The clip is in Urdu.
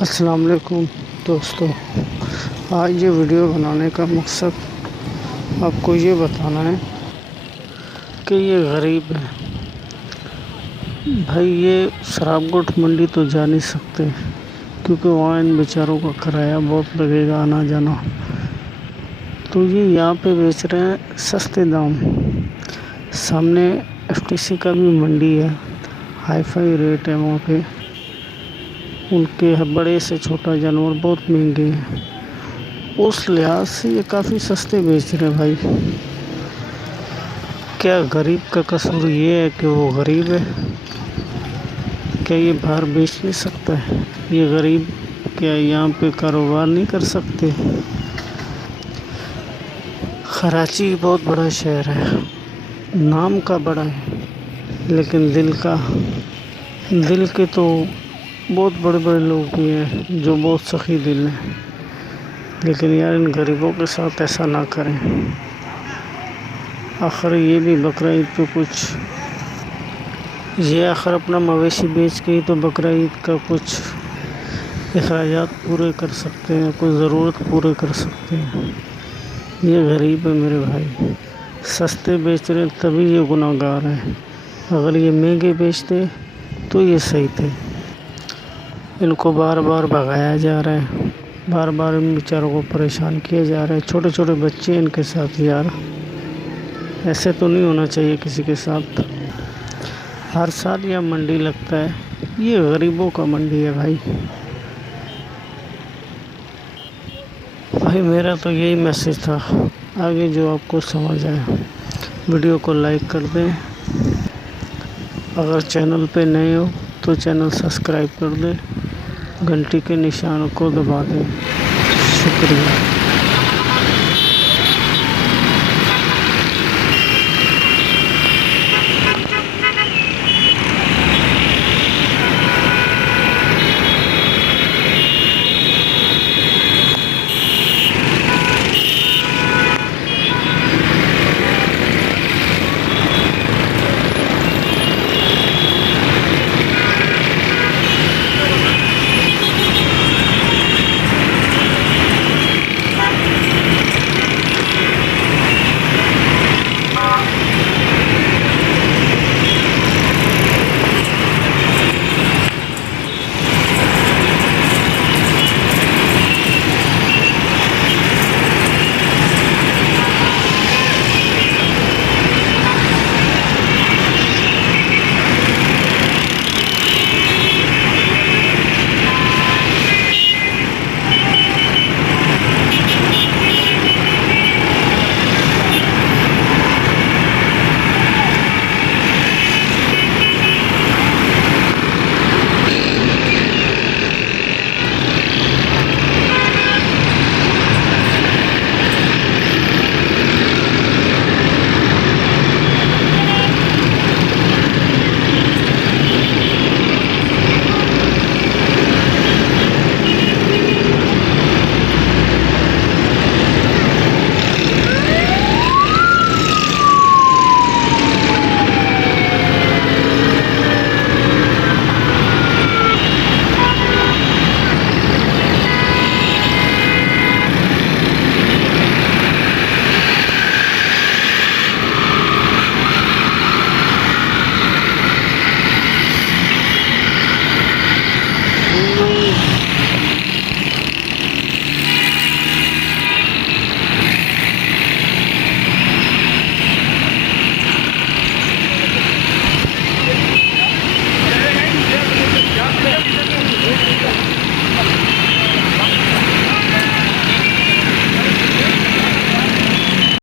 السلام علیکم دوستو، آج یہ ویڈیو بنانے کا مقصد آپ کو یہ بتانا ہے کہ یہ غریب ہے بھائی، یہ شراب گوٹ منڈی تو جا نہیں سکتے کیونکہ وہاں ان بیچاروں کا کرایہ بہت لگے گا آنا جانا، تو یہ یہاں پہ بیچ رہے ہیں سستے دام۔ سامنے FTC کا بھی منڈی ہے، ہائی فائی ریٹ ہے وہاں پہ، ان کے بڑے سے چھوٹا جانور بہت مہنگے ہیں، اس لحاظ سے یہ کافی سستے بیچ رہے ہیں بھائی۔ کیا غریب کا قصور یہ ہے کہ وہ غریب ہے؟ کیا یہ باہر بیچ نہیں سکتا ہے؟ یہ غریب کیا یہاں پہ کاروبار نہیں کر سکتے؟ کراچی بہت بڑا شہر ہے، نام کا بڑا ہے، لیکن دل کے تو بہت بڑے بڑے لوگ بھی ہیں جو بہت سخی دل ہیں، لیکن یار ان غریبوں کے ساتھ ایسا نہ کریں۔ آخر یہ بھی بقرعید پہ آخر اپنا مویشی بیچ کے ہی تو بقرعید کا کچھ اخراجات پورے کر سکتے ہیں، کوئی ضرورت پورے کر سکتے ہیں۔ یہ غریب ہے میرے بھائی، سستے بیچ رہے تبھی یہ گناہ گار ہیں، اگر یہ مہنگے بیچتے تو یہ صحیح تھے۔ ان کو بار بار بھگایا جا رہا ہے، بار بار ان بیچاروں کو پریشان کیا جا رہا ہے، چھوٹے چھوٹے بچے ان کے ساتھ۔ یار ایسے تو نہیں ہونا چاہیے کسی کے ساتھ۔ ہر سال یہ منڈی لگتا ہے، یہ غریبوں کا منڈی ہے بھائی۔ میرا تو یہی میسج تھا، آگے جو آپ کو سمجھ آئے ویڈیو کو لائک کر دیں، اگر چینل پہ نئے ہو تو چینل سبسکرائب کر دیں، گھنٹی کے نشان کو دبا دیں۔ شکریہ۔